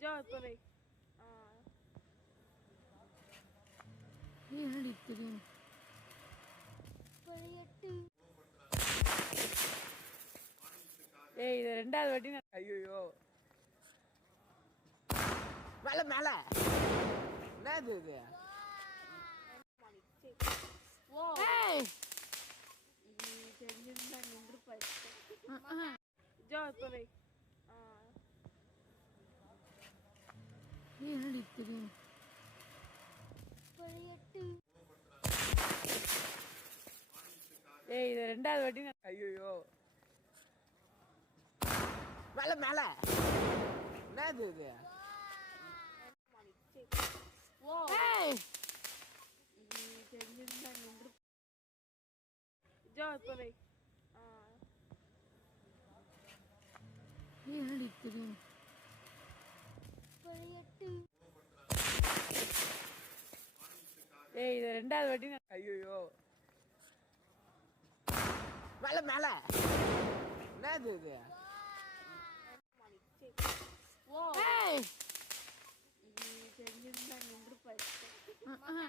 Joe இப்போ வை ஆ என்னடி தெரியும் ஏய் இது ரெண்டாவது வாட்டி நான் ஐயோ மேல மேல என்னது இது ஏய் தெரிஞ்சிருந்தா நின்று போயிருக்கேன் ஜோ இப்போ வை ஆ தெரியும் ஏய் இது ரெண்டாவது வாட்டி நான் ஐயோ மேல மேல. என்னது இது? ஜோ இப்போ வை. என்னடி தெரியும் ஏய் இது ரெண்டாவது வாட்டி ஐயோ. மேல மேல. என்ன இது? ஏய் தெரிஞ்சிருந்தா நின்று படிச்சேன்